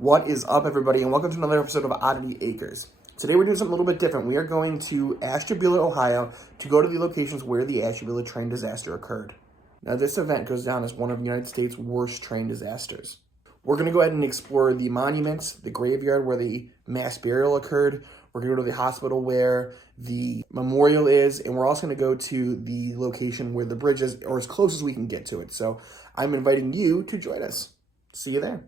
What is up, everybody, and welcome to another episode of Oddity Acres. Today we're doing something a little bit different. We are going to Ashtabula, Ohio to go to the locations where the Ashtabula train disaster occurred. Now, this event goes down as one of the United States' worst train disasters. We're going to go ahead and explore the monuments, the graveyard where the mass burial occurred. We're going to go to the hospital where the memorial is, and we're also going to go to the location where the bridge is, or as close as we can get to it. So I'm inviting you to join us. See you there.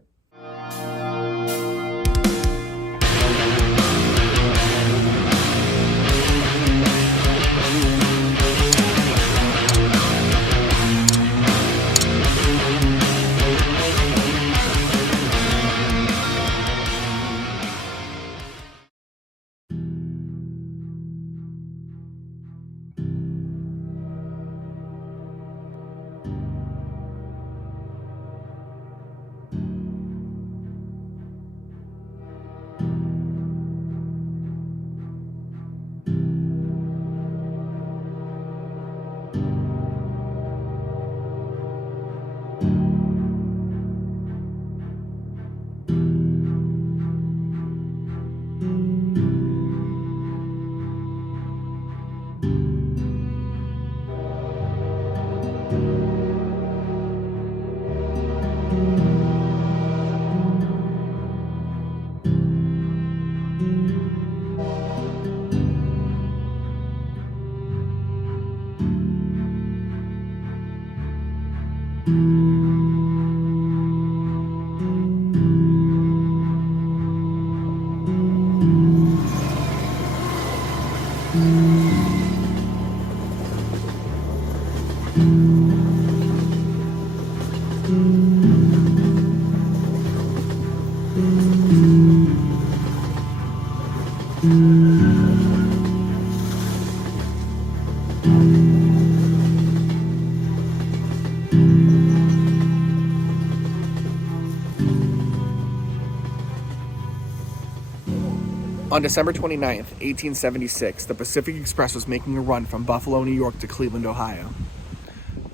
On December 29th, 1876, the Pacific Express was making a run from Buffalo, New York to Cleveland, Ohio.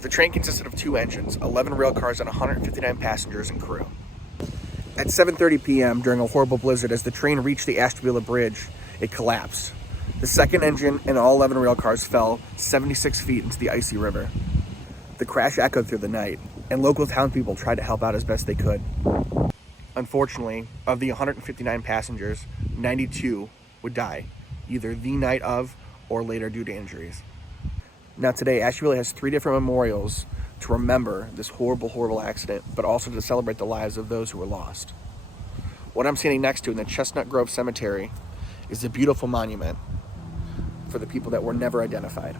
The train consisted of 2 engines, 11 rail cars, and 159 passengers and crew. At 7:30 p.m., during a horrible blizzard, as the train reached the Ashtabula Bridge, it collapsed. The second engine and all 11 rail cars fell 76 feet into the icy river. The crash echoed through the night, and local townspeople tried to help out as best they could. Unfortunately, of the 159 passengers, 92 would die, either the night of or later due to injuries. Now today, Ashtabula has 3 different memorials to remember this horrible, horrible accident, but also to celebrate the lives of those who were lost. What I'm standing next to in the Chestnut Grove Cemetery is a beautiful monument for the people that were never identified.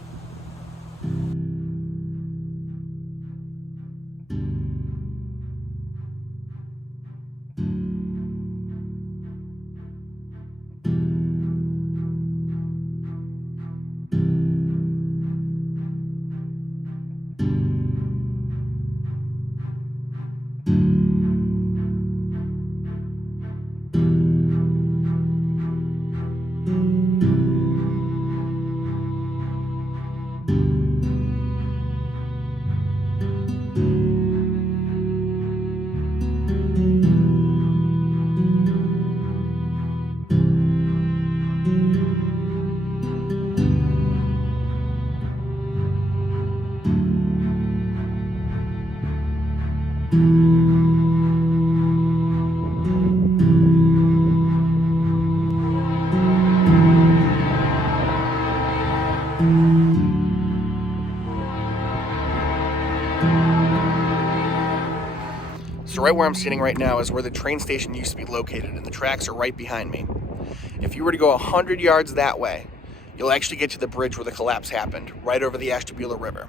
So right where I'm sitting right now is where the train station used to be located, and the tracks are right behind me. If you were to go 100 yards that way, you'll actually get to the bridge where the collapse happened, right over the Ashtabula River.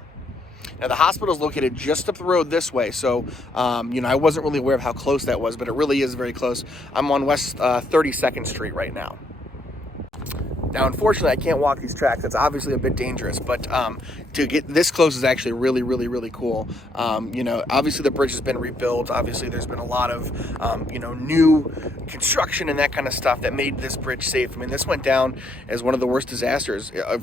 Now, the hospital is located just up the road this way, so, I wasn't really aware of how close that was, but it really is very close. I'm on West 32nd Street right now. Now, unfortunately, I can't walk these tracks. It's obviously a bit dangerous, but to get this close is actually really, really, really cool. Obviously the bridge has been rebuilt. Obviously, there's been a lot of, new construction and that kind of stuff that made this bridge safe. I mean, this went down as one of the worst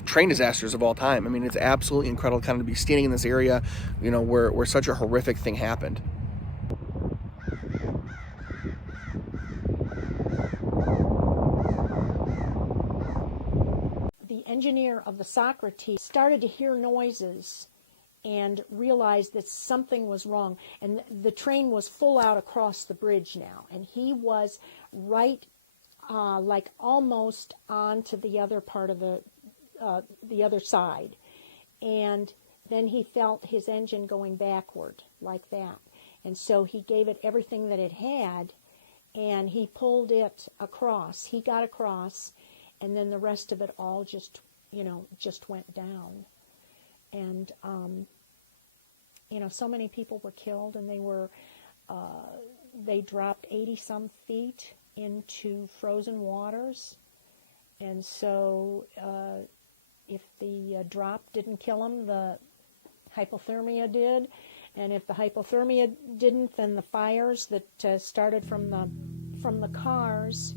train disasters of all time. I mean, it's absolutely incredible kind of to be standing in this area, where such a horrific thing happened. engineer of the Socrates started to hear noises and realized that something was wrong. And the train was full out across the bridge now. And he was right, like almost onto the other part of the other side. And then he felt his engine going backward like that. And so he gave it everything that it had, and he pulled it across. He got across, and then the rest of it all just went down. And, so many people were killed, and they dropped 80-some feet into frozen waters. And so if the drop didn't kill them, the hypothermia did. And if the hypothermia didn't, then the fires that started from the cars.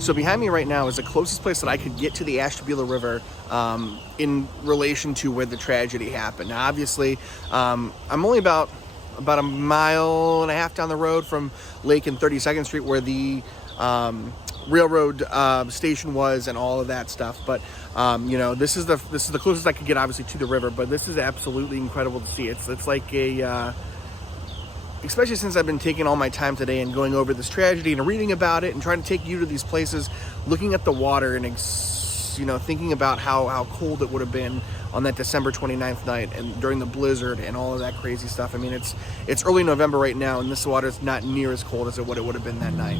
So behind me right now is the closest place that I could get to the Ashtabula River in relation to where the tragedy happened. Now, obviously, I'm only about a mile and a half down the road from Lake and 32nd Street, where the railroad station was and all of that stuff. But this is the closest I could get, obviously, to the river. But this is absolutely incredible to see. It's like a especially since I've been taking all my time today and going over this tragedy and reading about it and trying to take you to these places, looking at the water and thinking about how cold it would have been on that December 29th night and during the blizzard and all of that crazy stuff. I mean, it's early November right now, and this water is not near as cold as what it would have been that night.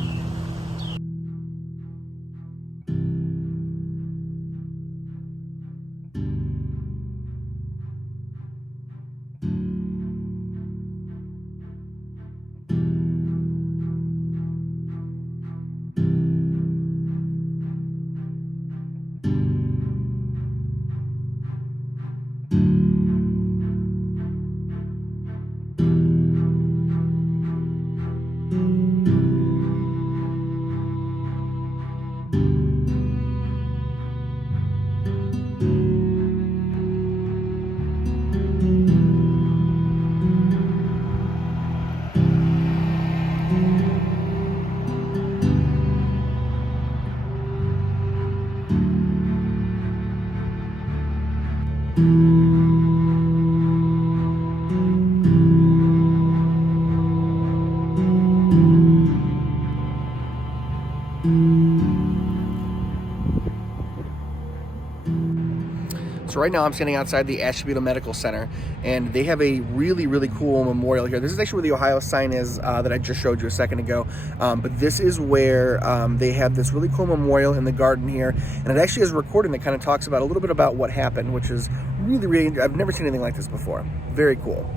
So right now I'm standing outside the Ashtabula Medical Center, and they have a really, really cool memorial here. This is actually where the Ohio sign is that I just showed you a second ago. But this is where they have this really cool memorial in the garden here. And it actually is a recording that kind of talks about a little bit about what happened, which is really, really, I've never seen anything like this before. Very cool.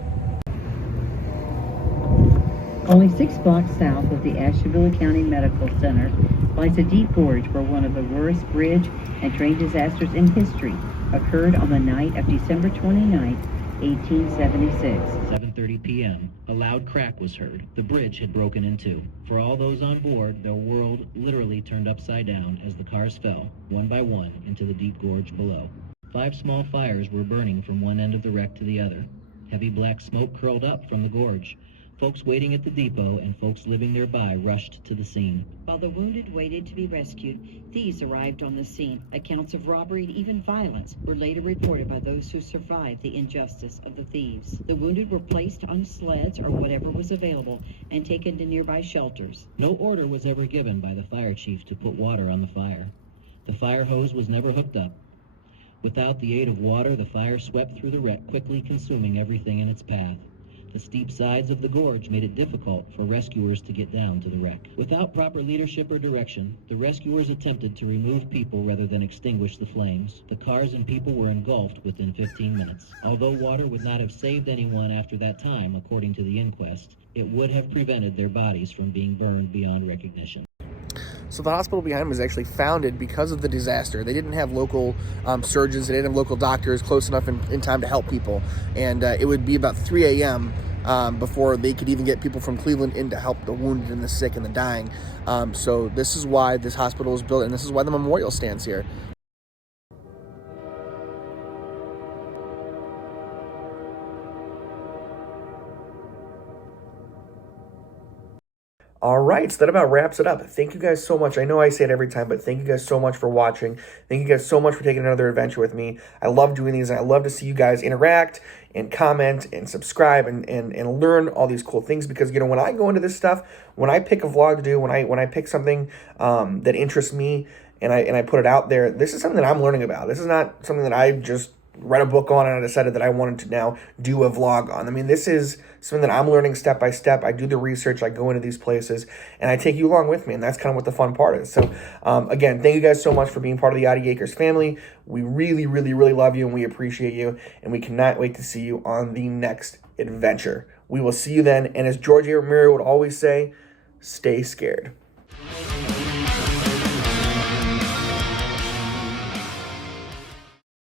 Only 6 blocks south of the Ashtabula County Medical Center lies a deep gorge where one of the worst bridge and train disasters in history occurred on the night of December 29, 1876. 7:30 p.m. A loud crack was heard. The bridge had broken in two. For all those on board, their world literally turned upside down as the cars fell, one by one, into the deep gorge below. 5 small fires were burning from one end of the wreck to the other. Heavy black smoke curled up from the gorge. Folks waiting at the depot and folks living nearby rushed to the scene. While the wounded waited to be rescued, thieves arrived on the scene. Accounts of robbery and even violence were later reported by those who survived the injustice of the thieves. The wounded were placed on sleds or whatever was available and taken to nearby shelters. No order was ever given by the fire chief to put water on the fire. The fire hose was never hooked up. Without the aid of water, the fire swept through the wreck, quickly consuming everything in its path. The steep sides of the gorge made it difficult for rescuers to get down to the wreck. Without proper leadership or direction, the rescuers attempted to remove people rather than extinguish the flames. The cars and people were engulfed within 15 minutes. Although water would not have saved anyone after that time, according to the inquest, it would have prevented their bodies from being burned beyond recognition. So the hospital behind me was actually founded because of the disaster. They didn't have local surgeons, they didn't have local doctors close enough in time to help people. And it would be about 3 a.m. Before they could even get people from Cleveland in to help the wounded and the sick and the dying. So this is why this hospital was built, and this is why the memorial stands here. All right, so that about wraps it up. Thank you guys so much. I know I say it every time, but thank you guys so much for watching. Thank you guys so much for taking another adventure with me. I love doing these, and I love to see you guys interact and comment and subscribe and learn all these cool things, because, you know, when I go into this stuff, when I pick a vlog to do, when I pick something that interests me and I put it out there, this is something that I'm learning about. This is not something that I just read a book on and I decided that I wanted to now do a vlog on. I mean, this is something that I'm learning step by step. I do the research, I go into these places, and I take you along with me, and that's kind of what the fun part is. So, again, thank you guys so much for being part of the Oddity Acres family. We really, really, really love you, and we appreciate you, and we cannot wait to see you on the next adventure. We will see you then, and as George A. Romero would always say, stay scared.